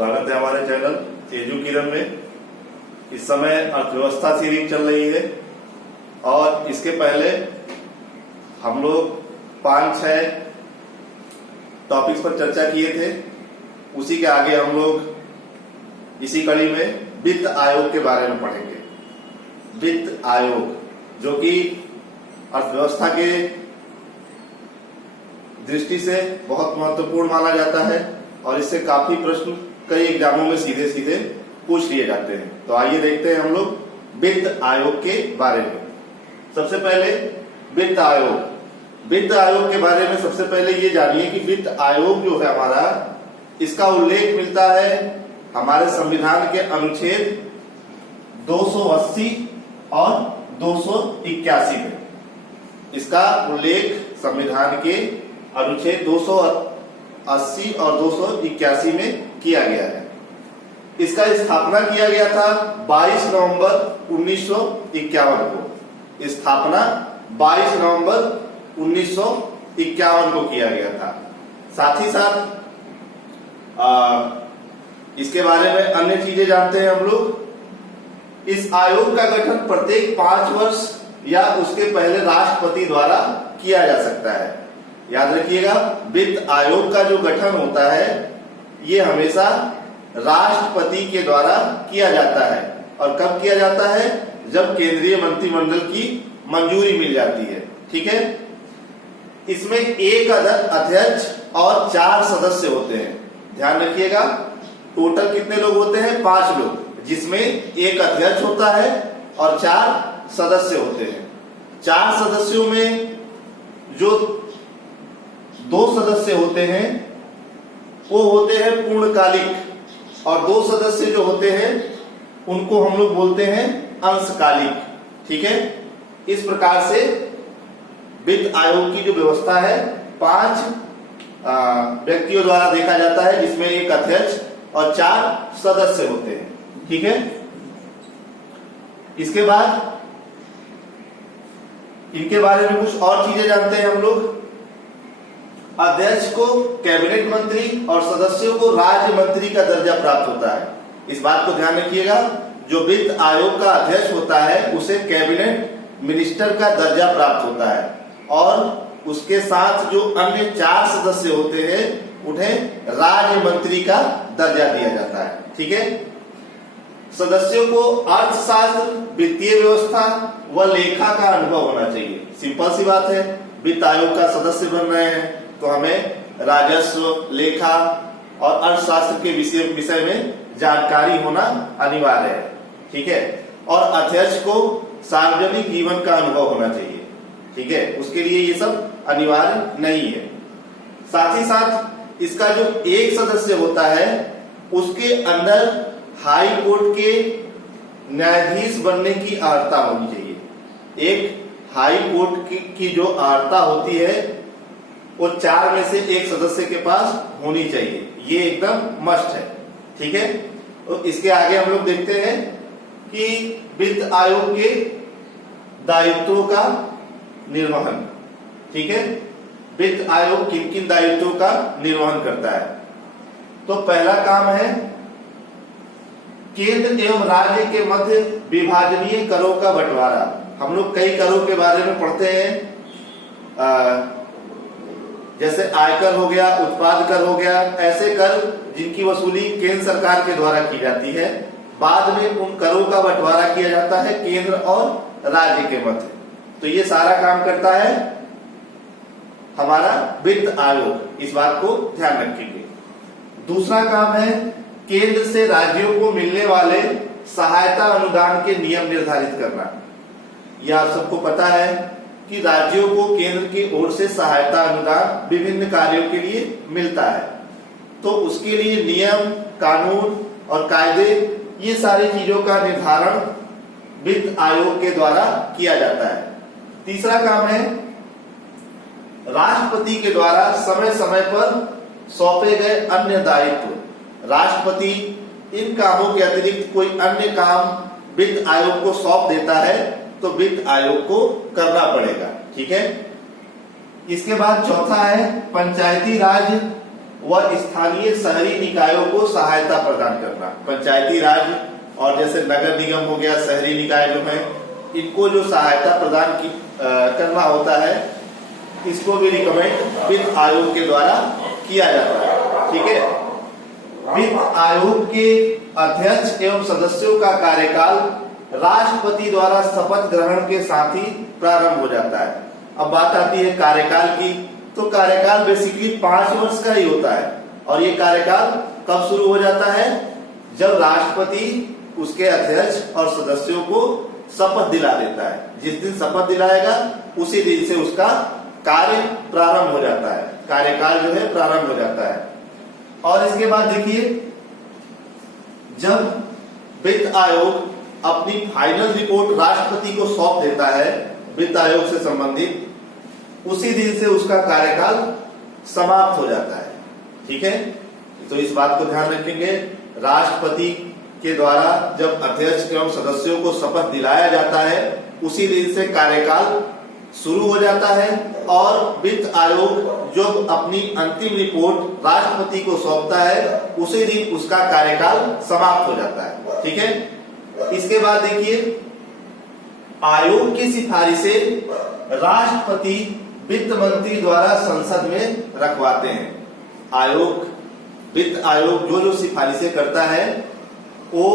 स्वागत है हमारे चैनल एजुकिरण में। इस समय अर्थव्यवस्था सीरीज चल रही है और इसके पहले हम लोग 5-6 टॉपिक्स पर चर्चा किए थे। उसी के आगे हम लोग इसी कड़ी में वित्त आयोग के बारे में पढ़ेंगे। वित्त आयोग जो कि अर्थव्यवस्था के दृष्टि से बहुत महत्वपूर्ण माना जाता है और इससे काफी प्रश्न कई एग्जामों में सीधे सीधे पूछ लिए जाते हैं। तो आइए देखते हैं हम लोग वित्त आयोग के बारे में। सबसे पहले वित्त आयोग के बारे में सबसे पहले ये जानिए कि वित्त आयोग जो है हमारा, इसका उल्लेख मिलता है हमारे संविधान के अनुच्छेद 280 और 281 में। इसका उल्लेख संविधान के अनुच्छेद 280 और 281 में किया गया है। इसका स्थापना किया गया था 22 नवंबर 1951 को। स्थापना 22 नवंबर 1951 को किया गया था। साथ ही साथ इसके बारे में अन्य चीजें जानते हैं हम लोग। इस आयोग का गठन प्रत्येक 5 वर्ष या उसके पहले राष्ट्रपति द्वारा किया जा सकता है। याद रखिएगा, वित्त आयोग का जो गठन होता है ये हमेशा राष्ट्रपति के द्वारा किया जाता है। और कब किया जाता है? जब केंद्रीय मंत्रिमंडल की मंजूरी मिल जाती है। ठीक है। इसमें एक अध्यक्ष और 4 सदस्य होते हैं। ध्यान रखिएगा, टोटल कितने लोग होते हैं? 5 लोग, जिसमें एक अध्यक्ष होता है और 4 सदस्य होते हैं। 4 सदस्यों में जो 2 सदस्य होते हैं वो होते हैं पूर्णकालिक और 2 सदस्य जो होते हैं उनको हम लोग बोलते हैं अंशकालिक। ठीक है। इस प्रकार से वित्त आयोग की जो व्यवस्था है 5 व्यक्तियों द्वारा देखा जाता है, जिसमें एक अध्यक्ष और 4 सदस्य होते हैं। ठीक है। इसके बाद इनके बारे में कुछ और चीजें जानते हैं हम लोग। अध्यक्ष को कैबिनेट मंत्री और सदस्यों को राज्य मंत्री का दर्जा प्राप्त होता है। इस बात को ध्यान रखिएगा, जो वित्त आयोग का अध्यक्ष होता है उसे कैबिनेट मिनिस्टर का दर्जा प्राप्त होता है और उसके साथ जो अन्य 4 सदस्य होते हैं उन्हें राज्य मंत्री का दर्जा दिया जाता है। ठीक है। सदस्यों को अर्थशास्त्र, वित्तीय व्यवस्था व लेखा का अनुभव होना चाहिए। सिंपल सी बात है, वित्त आयोग का सदस्य बन रहे हैं तो हमें राजस्व, लेखा और अर्थशास्त्र के विषय में जानकारी होना अनिवार्य है। ठीक है। और अध्यक्ष को सार्वजनिक जीवन का अनुभव होना चाहिए। ठीक है। उसके लिए ये सब अनिवार्य नहीं है। साथ ही साथ इसका जो एक सदस्य होता है उसके अंदर हाई कोर्ट के न्यायाधीश बनने की अर्हता होनी चाहिए। एक हाई कोर्ट की जो अर्हता होती है वो 4 में से एक सदस्य के पास होनी चाहिए। ये एकदम मस्ट है। ठीक है। तो इसके आगे हम लोग देखते हैं कि वित्त आयोग के दायित्वों का निर्वहन। ठीक है। वित्त आयोग किन किन दायित्वों का निर्वहन करता है? तो पहला काम है केंद्र एवं राज्य के मध्य विभाजनीय करों का बंटवारा। हम लोग कई करों के बारे में पढ़ते हैं, जैसे आयकर हो गया, उत्पाद कर हो गया, ऐसे कर जिनकी वसूली केंद्र सरकार के द्वारा की जाती है। बाद में उन करों का बंटवारा किया जाता है केंद्र और राज्य के मध्य। तो ये सारा काम करता है हमारा वित्त आयोग। इस बात को ध्यान रखेंगे। दूसरा काम है केंद्र से राज्यों को मिलने वाले सहायता अनुदान के नियम निर्धारित करना। यह आप सबको पता है कि राज्यों को केंद्र की ओर से सहायता अनुदान विभिन्न कार्यों के लिए मिलता है। तो उसके लिए नियम, कानून और कायदे, ये सारी चीजों का निर्धारण वित्त आयोग के द्वारा किया जाता है। तीसरा काम है राष्ट्रपति के द्वारा समय समय पर सौंपे गए अन्य दायित्व। राष्ट्रपति इन कामों के अतिरिक्त कोई अन्य काम वित्त आयोग को सौंप देता है तो वित्त आयोग को करना पड़ेगा। ठीक है। इसके बाद चौथा है पंचायती राज वह स्थानीय शहरी निकायों को सहायता प्रदान करना। पंचायती राज और जैसे नगर निगम हो गया, शहरी निकाय जो है, इनको जो सहायता प्रदान करना होता है, इसको भी रिकमेंड वित्त आयोग के द्वारा किया जाता है। ठीक है, वित्त आयोग के अध्यक्ष एवं सदस्यों का कार्यकाल राष्ट्रपति द्वारा शपथ ग्रहण के साथ ही प्रारंभ हो जाता है। अब बात आती है कार्यकाल की, तो कार्यकाल बेसिकली 5 वर्ष का ही होता है। और ये कार्यकाल कब शुरू हो जाता है? जब राष्ट्रपति उसके अध्यक्ष और सदस्यों को शपथ दिला देता है। जिस दिन शपथ दिलाएगा उसी दिन से उसका कार्य प्रारंभ हो जाता है, कार्यकाल जो है प्रारंभ हो जाता है। और इसके बाद देखिए, जब वित्त आयोग अपनी फाइनल रिपोर्ट राष्ट्रपति को सौंप देता है वित्त आयोग से संबंधित, उसी दिन से उसका कार्यकाल समाप्त हो जाता है। ठीक है, तो इस बात को ध्यान रखेंगे, राष्ट्रपति के द्वारा जब अध्यक्ष एवं सदस्यों को शपथ दिलाया जाता है उसी दिन से कार्यकाल शुरू हो जाता है। और वित्त आयोग जो अपनी अंतिम रिपोर्ट राष्ट्रपति को सौंपता है उसी दिन उसका कार्यकाल समाप्त हो जाता है। ठीक है, इसके बाद देखिए, आयोग की सिफारिशें राष्ट्रपति वित्त मंत्री द्वारा संसद में रखवाते हैं। आयोग, वित्त आयोग जो सिफारिशें करता है वो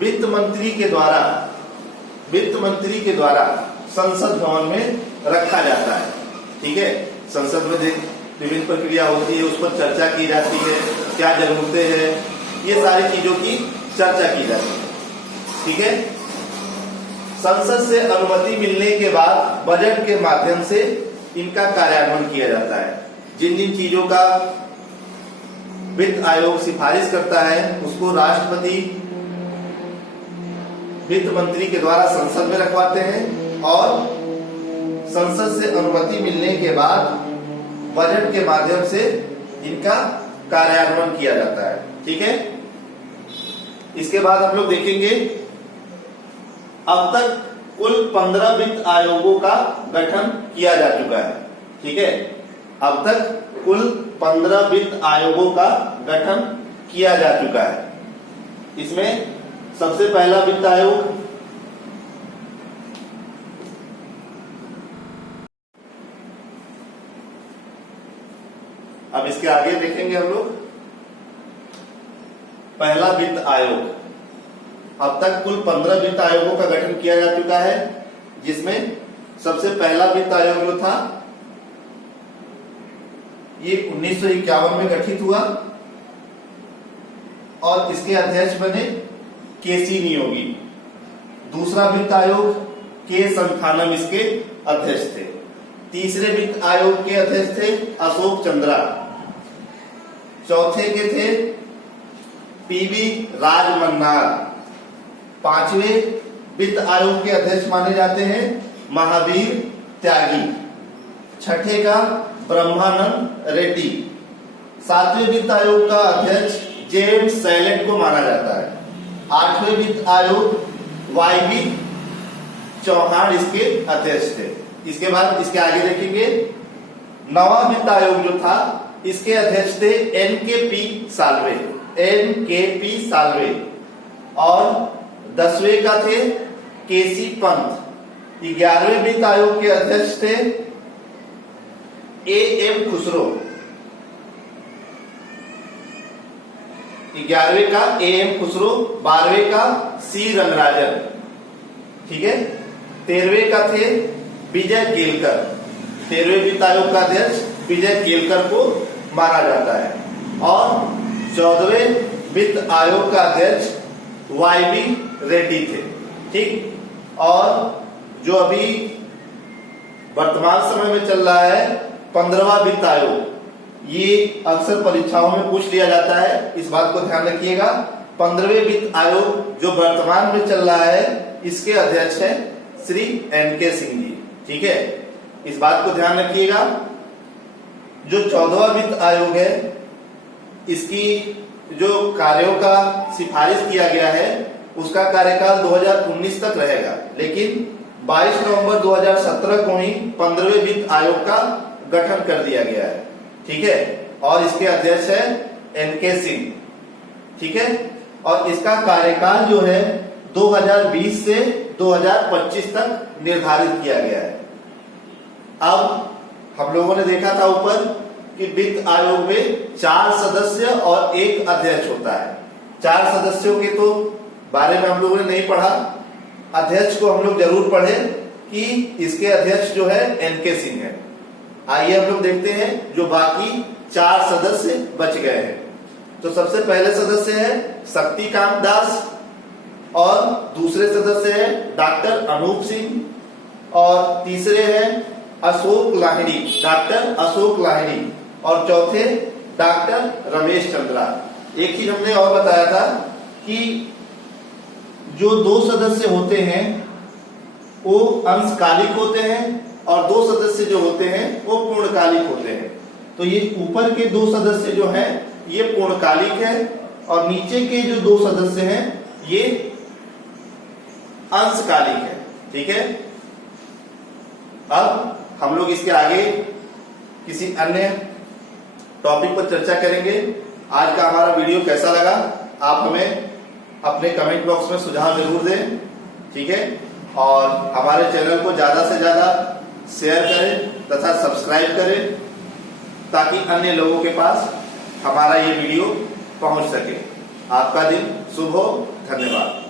वित्त मंत्री के द्वारा संसद भवन में रखा जाता है। ठीक है, संसद में विभिन्न प्रक्रिया होती है, उस पर चर्चा की जाती है, क्या जरूरतें हैं, ये सारी चीजों की चर्चा की जाती है। ठीक है, संसद से अनुमति मिलने के बाद बजट के माध्यम से इनका कार्यान्वयन किया जाता है। जिन जिन चीजों का वित्त आयोग सिफारिश करता है उसको राष्ट्रपति वित्त मंत्री के द्वारा संसद में रखवाते हैं और संसद से अनुमति मिलने के बाद बजट के माध्यम से इनका कार्यान्वयन किया जाता है। ठीक है, इसके बाद हम लोग देखेंगे, अब तक कुल 15 वित्त आयोगों का गठन किया जा चुका है। ठीक है, अब तक कुल 15 वित्त आयोगों का गठन किया जा चुका है। इसमें सबसे पहला वित्त आयोग अब इसके आगे देखेंगे हम लोग, पहला वित्त आयोग। अब तक कुल 15 वित्त आयोगों का गठन किया जा चुका है, जिसमें सबसे पहला वित्त आयोग जो था ये 1951 में गठित हुआ और इसके अध्यक्ष बने केसी नियोगी। दूसरा वित्त आयोग के संथानम इसके अध्यक्ष थे। तीसरे वित्त आयोग के अध्यक्ष थे अशोक चंद्रा। चौथे के थे पीवी राजमन्नार। पांचवें वित्त आयोग के अध्यक्ष माने जाते हैं महावीर त्यागी। छठे का ब्रह्मानंद रेड्डी। सातवें वित्त आयोग का अध्यक्ष जेम्स सैलेंट को माना जाता है। आठवें वित्त आयोग वाईबी चौहान इसके अध्यक्ष थे। इसके बाद इसके आगे देखेंगे, नवा वित्त आयोग जो था इसके अध्यक्ष थे एनकेपी साल्वे और 10वें का थे केसी पंत। 11वें वित्त आयोग के अध्यक्ष थे एएम खुसरो। 11वें का एएम खुसरो, 12वें का सी रंगराजन। ठीक है, 13वें का थे विजय केलकर। 13वें वित्त आयोग का अध्यक्ष विजय केलकर को माना जाता है और 14वें वित्त आयोग का अध्यक्ष वाईबी रेड्डी थे। ठीक, और जो अभी वर्तमान समय में चल रहा है 15वां वित्त आयोग, ये अक्सर परीक्षाओं में पूछ लिया जाता है, इस बात को ध्यान रखिएगा। 15वें वित्त आयोग जो वर्तमान में चल रहा है इसके अध्यक्ष है श्री एनके सिंह जी। ठीक है, इस बात को ध्यान रखिएगा। जो 14वां वित्त आयोग है इसकी जो कार्यों का सिफारिश किया गया है उसका कार्यकाल 2019 तक रहेगा, लेकिन 22 नवंबर 2017 को ही 15वें वित्त आयोग का गठन कर दिया गया है। ठीक है, और इसके अध्यक्ष है एनके सिंह। ठीक है, और इसका कार्यकाल जो है 2020 से 2025 तक निर्धारित किया गया है। अब हम लोगों ने देखा था ऊपर कि वित्त आयोग में 4 सदस्य और 1 अध्यक्ष होता है। 4 सदस्यों के तो बारे में हम लोगों ने नहीं पढ़ा, अध्यक्ष को हम लोग जरूर पढ़े कि इसके अध्यक्ष जो है एनके सिंह है। आइए हम लोग देखते हैं जो बाकी 4 सदस्य बच गए हैं। तो सबसे पहले सदस्य है शक्तिकांत दास, और दूसरे सदस्य है डॉक्टर अनूप सिंह, और तीसरे हैं अशोक लाहिड़ी, डॉक्टर अशोक लाहिड़ी, और चौथे डॉक्टर रमेश चंद्रा। एक चीज हमने और बताया था कि जो 2 सदस्य होते हैं वो अंशकालिक होते हैं और 2 सदस्य जो होते हैं वो पूर्णकालिक होते हैं। तो ये ऊपर के 2 सदस्य जो हैं ये पूर्णकालिक है और नीचे के जो 2 सदस्य हैं ये अंशकालिक है। ठीक है, अब हम लोग इसके आगे किसी अन्य टॉपिक पर चर्चा करेंगे। आज का हमारा वीडियो कैसा लगा आप हमें अपने कमेंट बॉक्स में सुझाव जरूर दें। ठीक है, और हमारे चैनल को ज्यादा से ज्यादा शेयर करें तथा सब्सक्राइब करें ताकि अन्य लोगों के पास हमारा ये वीडियो पहुंच सके। आपका दिन शुभ हो। धन्यवाद।